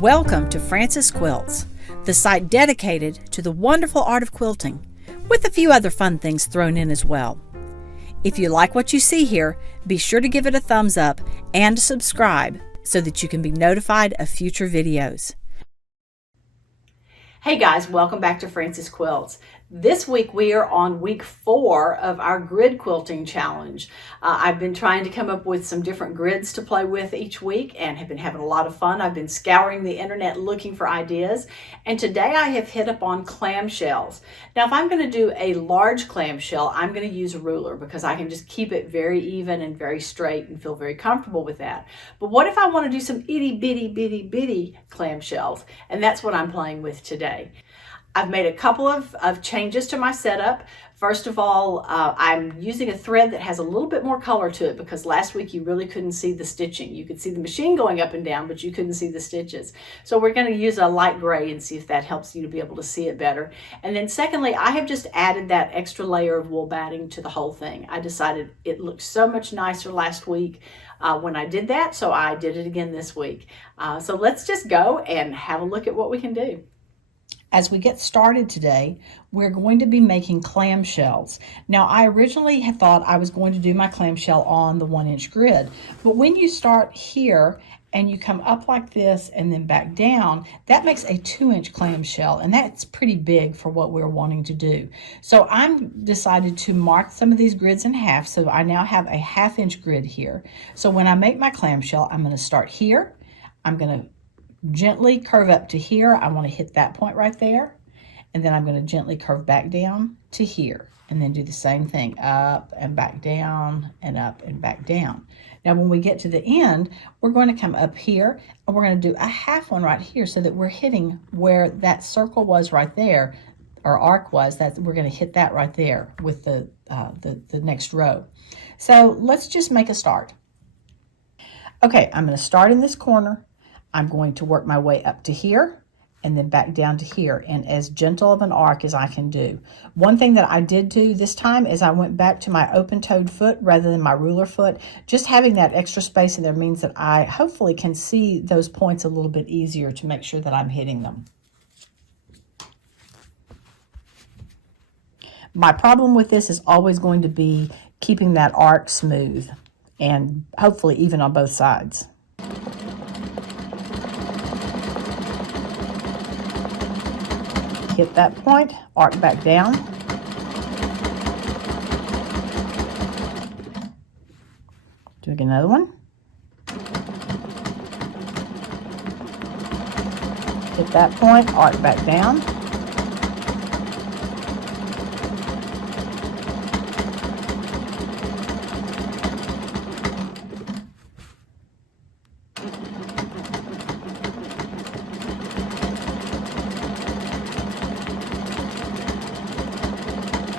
Welcome to Francis Quilts, the site dedicated to the wonderful art of quilting, with a few other fun things thrown in as well. If you like what you see here, be sure to give it a thumbs up and subscribe so that you can be notified of future videos. Hey guys, welcome back to Francis Quilts. This week we are on week 4 of our grid quilting challenge. I've been trying to come up with some different grids to play with each week and have been having a lot of fun. I've been scouring the internet looking for ideas, and today I have hit up on clamshells. Now if I'm going to do a large clamshell, I'm going to use a ruler because I can just keep it very even and very straight and feel very comfortable with that. But what if I want to do some itty bitty clamshells? And that's what I'm playing with today. I've made a couple of changes to my setup. First of all, I'm using a thread that has a little bit more color to it because last week you really couldn't see the stitching. You could see the machine going up and down, but you couldn't see the stitches. So we're going to use a light gray and see if that helps you to be able to see it better. And then secondly, I have just added that extra layer of wool batting to the whole thing. I decided it looked so much nicer last week when I did that, so I did it again this week. So let's just go and have a look at what we can do. As we get started today, we're going to be making clamshells. Now, I originally had thought I was going to do my clamshell on the 1-inch grid, but when you start here and you come up like this and then back down, that makes a 2-inch clamshell, and that's pretty big for what we're wanting to do. So I'm decided to mark some of these grids in half, so I now have a 1/2-inch grid here. So when I make my clamshell, I'm going to start here. I'm going to gently curve up to here. I want to hit that point right there, and then I'm going to gently curve back down to here, and then do the same thing, up and back down and up and back down. Now when we get to the end, we're going to come up here and we're going to do a 1/2 one right here so that we're hitting where that circle was right there, or arc was. That we're going to hit that right there with the next row. So let's just make a start. Okay, I'm going to start in this corner. I'm going to work my way up to here and then back down to here, and as gentle of an arc as I can do. One thing that I did do this time is I went back to my open-toed foot rather than my ruler foot. Just having that extra space in there means that I hopefully can see those points a little bit easier to make sure that I'm hitting them. My problem with this is always going to be keeping that arc smooth and hopefully even on both sides. Hit that point, arc back down. Doing another one. Hit that point, arc back down.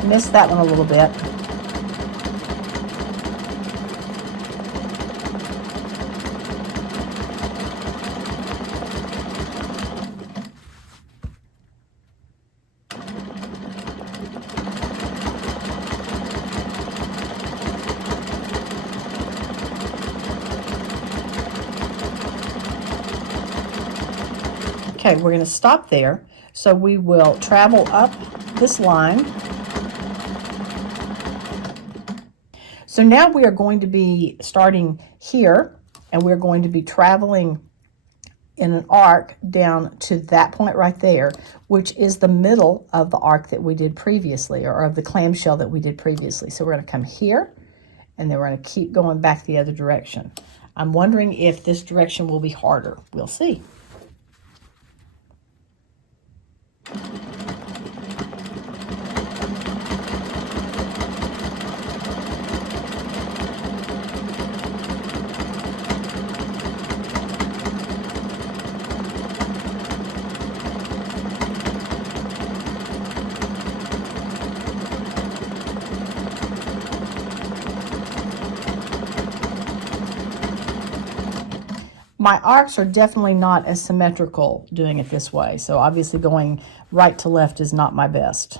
Missed that one a little bit. Okay, we're going to stop there. So we will travel up this line. So now we are going to be starting here, and we're going to be traveling in an arc down to that point right there, which is the middle of the arc that we did previously, or of the clamshell that we did previously. So we're going to come here, and then we're going to keep going back the other direction. I'm wondering if this direction will be harder. We'll see. My arcs are definitely not as symmetrical doing it this way, so obviously going right to left is not my best.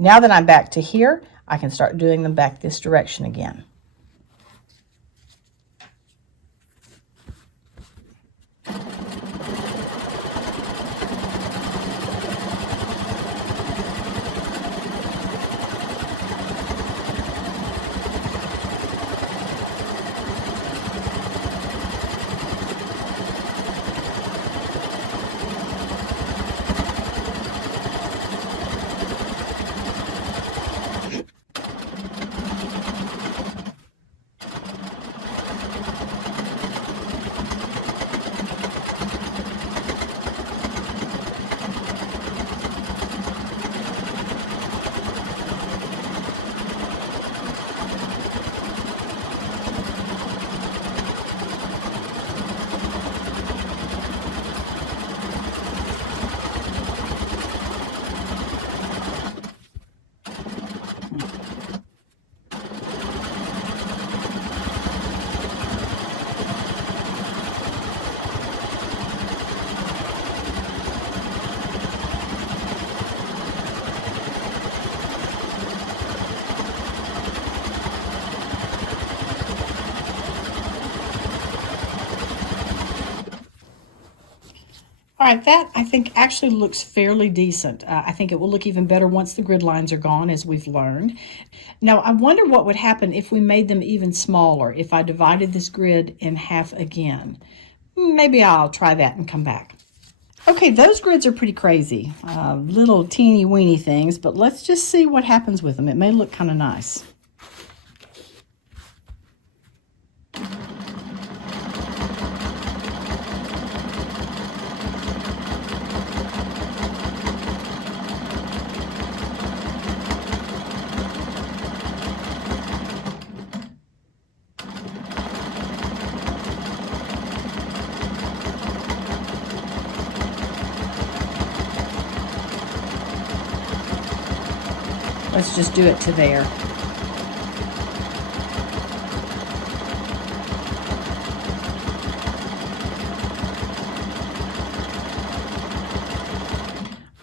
Now that I'm back to here, I can start doing them back this direction again. All right, that I think actually looks fairly decent. I think it will look even better once the grid lines are gone, as we've learned. Now, I wonder what would happen if we made them even smaller, if I divided this grid in half again. Maybe I'll try that and come back. Okay, those grids are pretty crazy, little teeny weeny things, but let's just see what happens with them. It may look kind of nice. Let's just do it to there.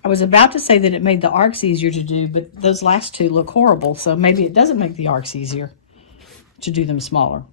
I was about to say that it made the arcs easier to do, but those last two look horrible, so maybe it doesn't make the arcs easier to do them smaller.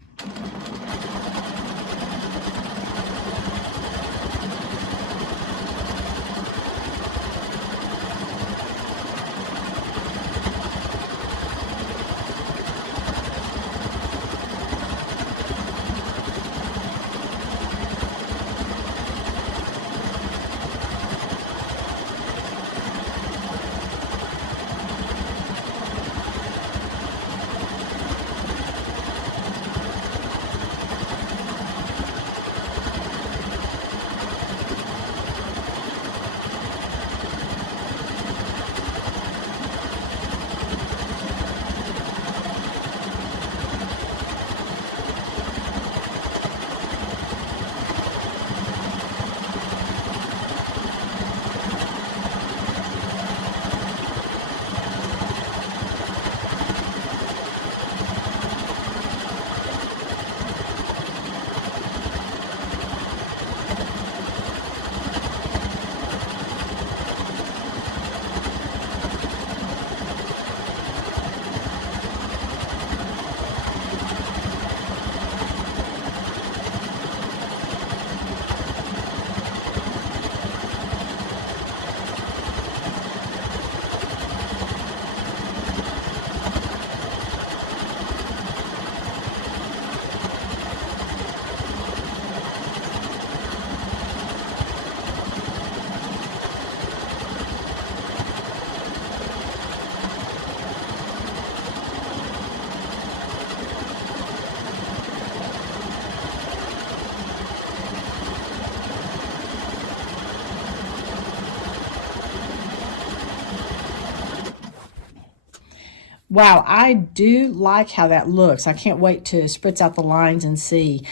Wow, I do like how that looks. I can't wait to spritz out the lines and see.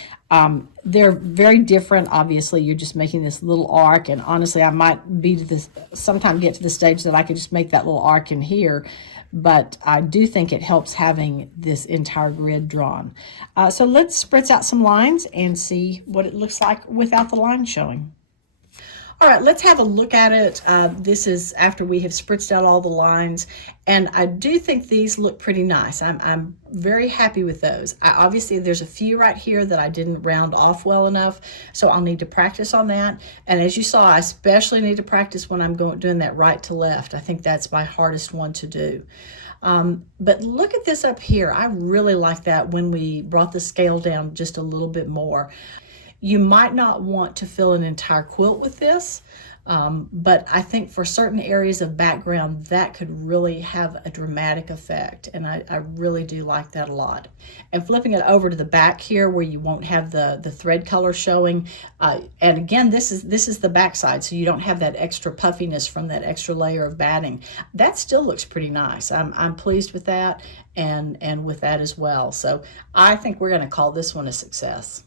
They're very different. Obviously, you're just making this little arc, and honestly, I might be to this sometime get to the stage that I could just make that little arc in here. But I do think it helps having this entire grid drawn. So let's spritz out some lines and see what it looks like without the line showing. All right, let's have a look at it. This is after we have spritzed out all the lines, and I do think these look pretty nice. I'm very happy with those. Obviously, there's a few right here that I didn't round off well enough, so I'll need to practice on that. And as you saw, I especially need to practice when I'm doing that right to left. I think that's my hardest one to do. But look at this up here. I really like that when we brought the scale down just a little bit more. You might not want to fill an entire quilt with this, but I think for certain areas of background, that could really have a dramatic effect, and I really do like that a lot. And flipping it over to the back here where you won't have the thread color showing, and again, this is the back side, so you don't have that extra puffiness from that extra layer of batting. That still looks pretty nice. I'm pleased with that, and with that as well. So I think we're going to call this one a success.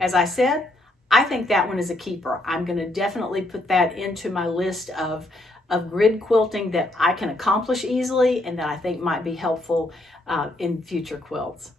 As I said, I think that one is a keeper. I'm going to definitely put that into my list of grid quilting that I can accomplish easily and that I think might be helpful in future quilts.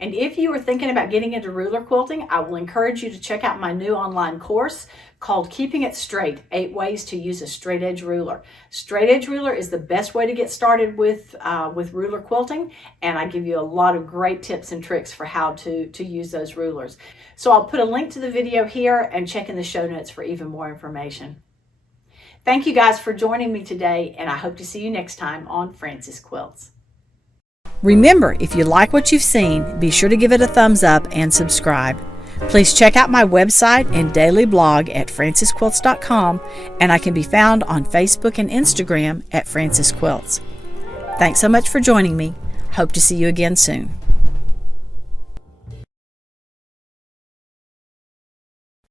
And if you are thinking about getting into ruler quilting, I will encourage you to check out my new online course called Keeping It Straight, 8 Ways to Use a Straight Edge Ruler. Straight Edge Ruler is the best way to get started with ruler quilting, and I give you a lot of great tips and tricks for how to use those rulers. So I'll put a link to the video here and check in the show notes for even more information. Thank you guys for joining me today, and I hope to see you next time on Frances Quilts. Remember, if you like what you've seen, be sure to give it a thumbs up and subscribe. Please check out my website and daily blog at francesquilts.com, and I can be found on Facebook and Instagram at Frances Quilts. Thanks so much for joining me. Hope to see you again soon.